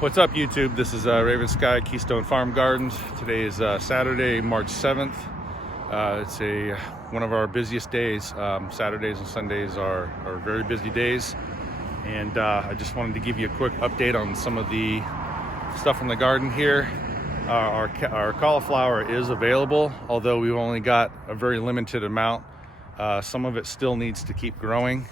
What's up, YouTube? This is Raven Keystone Farm Gardens. Today is Saturday, March 7th. It's one of our busiest days. Saturdays and Sundays are very busy days. And I just wanted to give you a quick update on some of the stuff in the garden here. Our cauliflower is available, although we've only got a very limited amount. Some of it still needs to keep growing.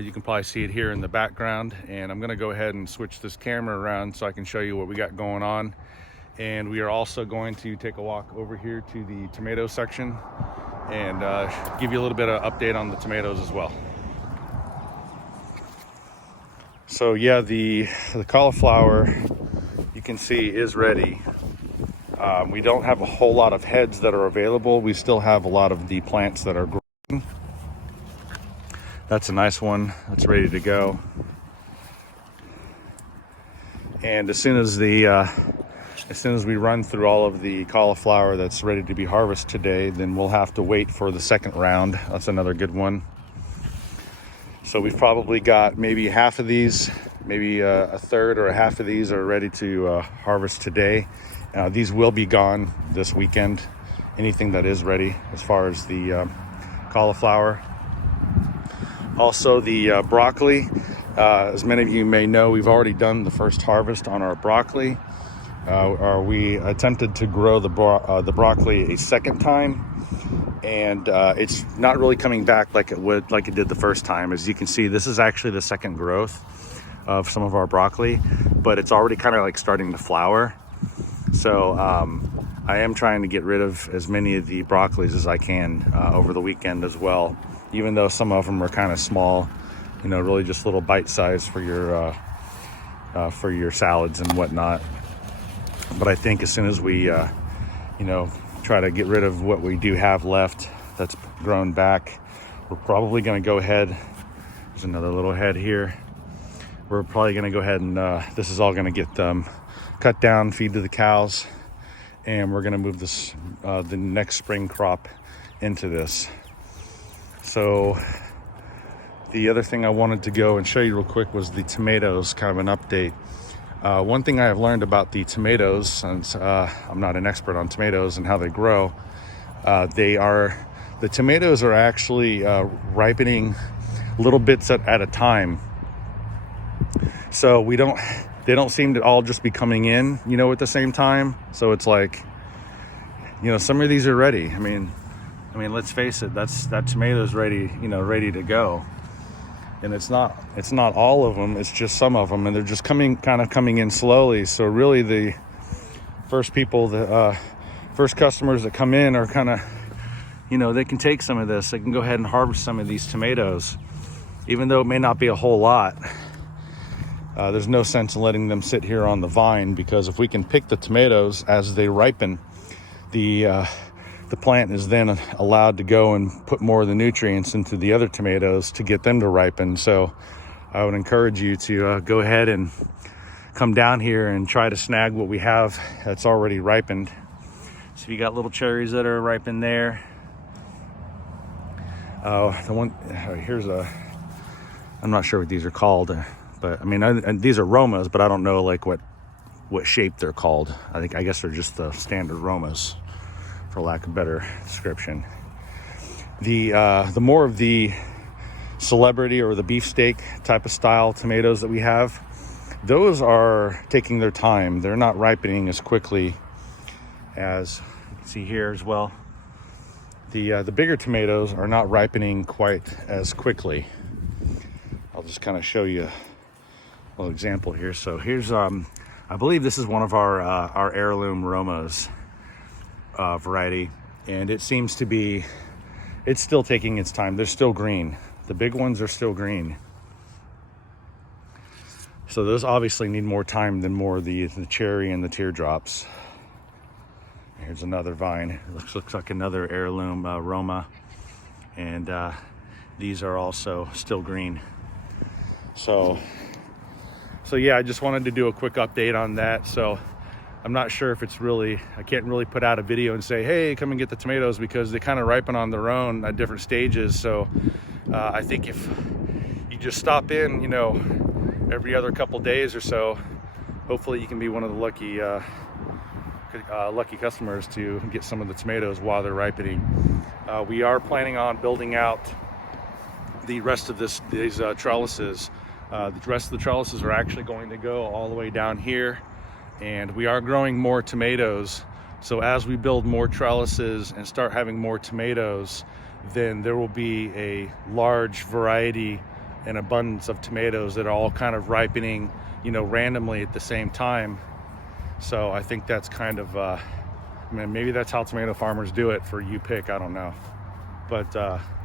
You can probably see it here in the background, and I'm going to go ahead and switch this camera around so I can show you what we got going on. And we are also going to take a walk over here to the tomato section and give you a little bit of update on the tomatoes as well. So yeah, the cauliflower, you can see, is ready. We don't have a whole lot of heads that are available. We still have a lot of the plants that are growing. That's a nice one. That's ready to go. And as soon as we run through all of the cauliflower that's ready to be harvested today, then we'll have to wait for the second round. That's another good one. So we've probably got maybe half of these, maybe a third or a half of these are ready to harvest today. These will be gone this weekend. Anything that is ready as far as the cauliflower. Also the broccoli, as many of you may know, we've already done the first harvest on our broccoli. We attempted to grow the broccoli a second time, and it's not really coming back like it did the first time. As you can see, this is actually the second growth of some of our broccoli, but it's already kind of like starting to flower. So I am trying to get rid of as many of the broccolis as I can over the weekend as well, even though some of them are kind of small, really just little bite size for your salads and whatnot. But I think as soon as we try to get rid of what we do have left that's grown back, we're probably going to go ahead. There's another little head here. We're probably going to go ahead and this is all going to get cut down, feed to the cows, and we're going to move this the next spring crop into this. So the other thing I wanted to go and show you real quick was the tomatoes, kind of an update. One thing I have learned about the tomatoes, since I'm not an expert on tomatoes and how they grow, the tomatoes are actually ripening little bits at a time. So they don't seem to all just be coming in, at the same time. So it's like, some of these are ready. I mean, let's face it, that tomato's ready, ready to go. And it's not all of them, it's just some of them, and they're just coming in slowly. So really the first customers that come in are kind of, they can take some of this. They can go ahead and harvest some of these tomatoes, even though it may not be a whole lot. There's no sense in letting them sit here on the vine, because if we can pick the tomatoes as they ripen, the plant is then allowed to go and put more of the nutrients into the other tomatoes to get them to ripen. So I would encourage you to go ahead and come down here and try to snag what we have that's already ripened. So you got little cherries that are ripened there. I'm not sure what these are called, but these are Romas, but I don't know what shape they're called. I guess they're just the standard Romas, for lack of a better description. The more of the celebrity or the beefsteak type of style tomatoes that we have, those are taking their time. They're not ripening as quickly as you can see here as well. The bigger tomatoes are not ripening quite as quickly. I'll just kind of show you a little example here. So here's I believe this is one of our heirloom Romas variety, and it seems to be, it's still taking its time. They're still green. The big ones are still green. So those obviously need more time than more of the cherry and the teardrops. Here's another vine. It looks like another heirloom Roma, and these are also still green. So yeah, I just wanted to do a quick update on that. So I'm not sure if I can't really put out a video and say, hey, come and get the tomatoes, because they kind of ripen on their own at different stages. So I think if you just stop in, every other couple days or so, hopefully you can be one of the lucky customers to get some of the tomatoes while they're ripening. We are planning on building out the rest of these trellises. The rest of the trellises are actually going to go all the way down here, and we are growing more tomatoes. So as we build more trellises and start having more tomatoes, then there will be a large variety and abundance of tomatoes that are all kind of ripening, randomly at the same time. So I think that's kind of, maybe that's how tomato farmers do it for UPick, I don't know. But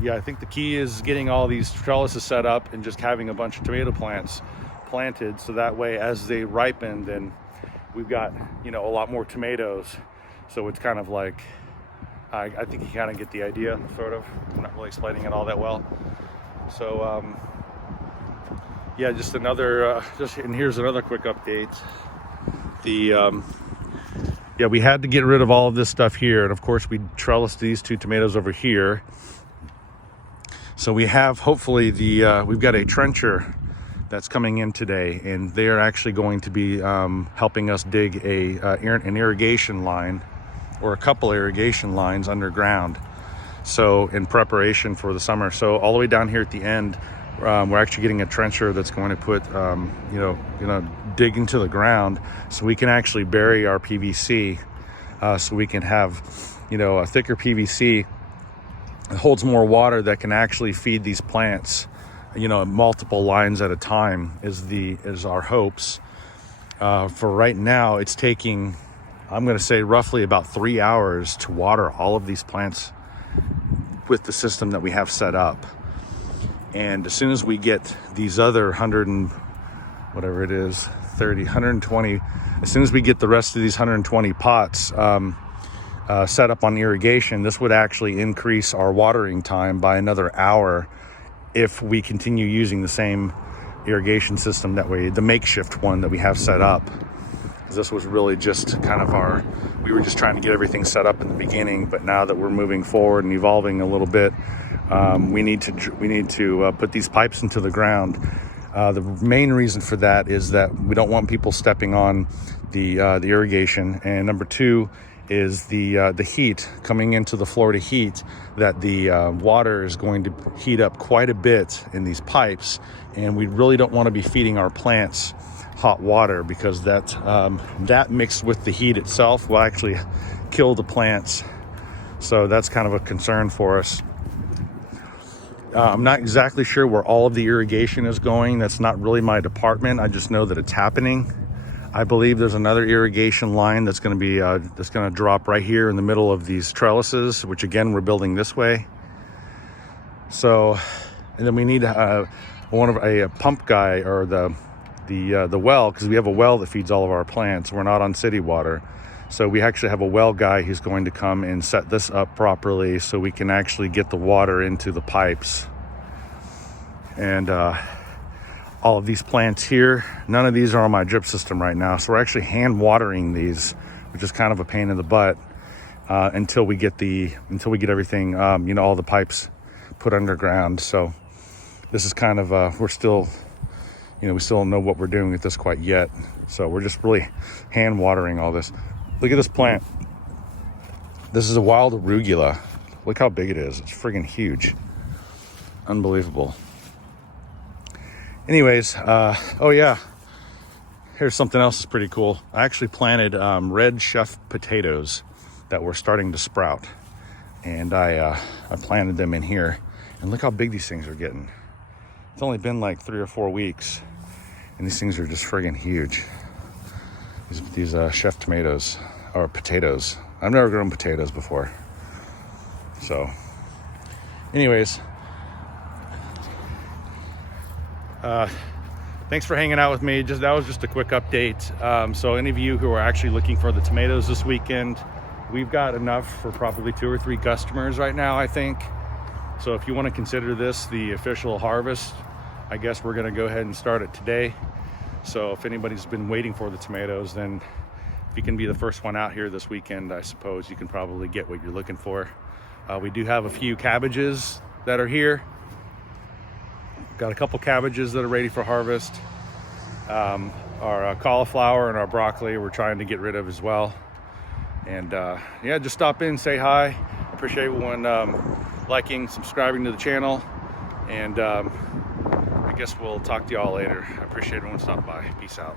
yeah, I think the key is getting all these trellises set up and just having a bunch of tomato plants planted, so that way as they ripen, then we've got, a lot more tomatoes. So it's kind of like, I think you kind of get the idea, sort of. I'm not really explaining it all that well. So yeah, just another, and here's another quick update. Yeah, we had to get rid of all of this stuff here, and of course we trellised these 2 tomatoes over here. So we have, hopefully, we've got a trencher that's coming in today, and they are actually going to be helping us dig an irrigation line, or a couple irrigation lines underground, so in preparation for the summer. So all the way down here at the end, we're actually getting a trencher that's going to put, dig into the ground, so we can actually bury our PVC, so we can have, a thicker PVC that holds more water that can actually feed these plants, multiple lines at a time is our hopes. For right now, it's taking, I'm going to say, roughly about 3 hours to water all of these plants with the system that we have set up. And as soon as we get these other 120, as soon as we get the rest of these 120 pots set up on irrigation, this would actually increase our watering time by another hour if we continue using the same irrigation system the makeshift one that we have set up. This was really just kind of we were just trying to get everything set up in the beginning, but now that we're moving forward and evolving a little bit, we need to put these pipes into the ground. The main reason for that is that we don't want people stepping on the irrigation, and number 2 is the heat coming into the Florida heat, that the water is going to heat up quite a bit in these pipes, and we really don't want to be feeding our plants hot water, because that mixed with the heat itself will actually kill the plants. So that's kind of a concern for us. I'm not exactly sure where all of the irrigation is going. That's not really my department. I just know that it's happening. I believe there's another irrigation line that's going to drop right here in the middle of these trellises, which again, we're building this way. So, and then we need a pump guy, or the well, because we have a well that feeds all of our plants. We're not on city water. So we actually have a well guy who's going to come and set this up properly so we can actually get the water into the pipes. And all of these plants here, none of these are on my drip system right now. So we're actually hand watering these, which is kind of a pain in the butt, until we get everything, all the pipes put underground. So this is kind of, we still don't know what we're doing with this quite yet. So we're just really hand watering all this. Look at this plant. This is a wild arugula. Look how big it is. It's friggin' huge. Unbelievable. Anyways, oh yeah, here's something else that's pretty cool. I actually planted red chef potatoes that were starting to sprout, and I planted them in here, and look how big these things are getting. It's only been like 3 or 4 weeks, and these things are just friggin' huge. These chef tomatoes, or potatoes. I've never grown potatoes before. So anyways, thanks for hanging out with me. That was just a quick update. So any of you who are actually looking for the tomatoes this weekend, we've got enough for probably 2 or 3 customers right now, I think. So if you want to consider this the official harvest, I guess we're going to go ahead and start it today. So if anybody's been waiting for the tomatoes, then if you can be the first one out here this weekend, I suppose you can probably get what you're looking for. We do have a few cabbages that are here. Got a couple cabbages that are ready for harvest. Our cauliflower and our broccoli we're trying to get rid of as well. And yeah, just stop in, say hi. Appreciate everyone liking, subscribing to the channel. And I guess we'll talk to y'all later. I appreciate everyone stopping by. Peace out.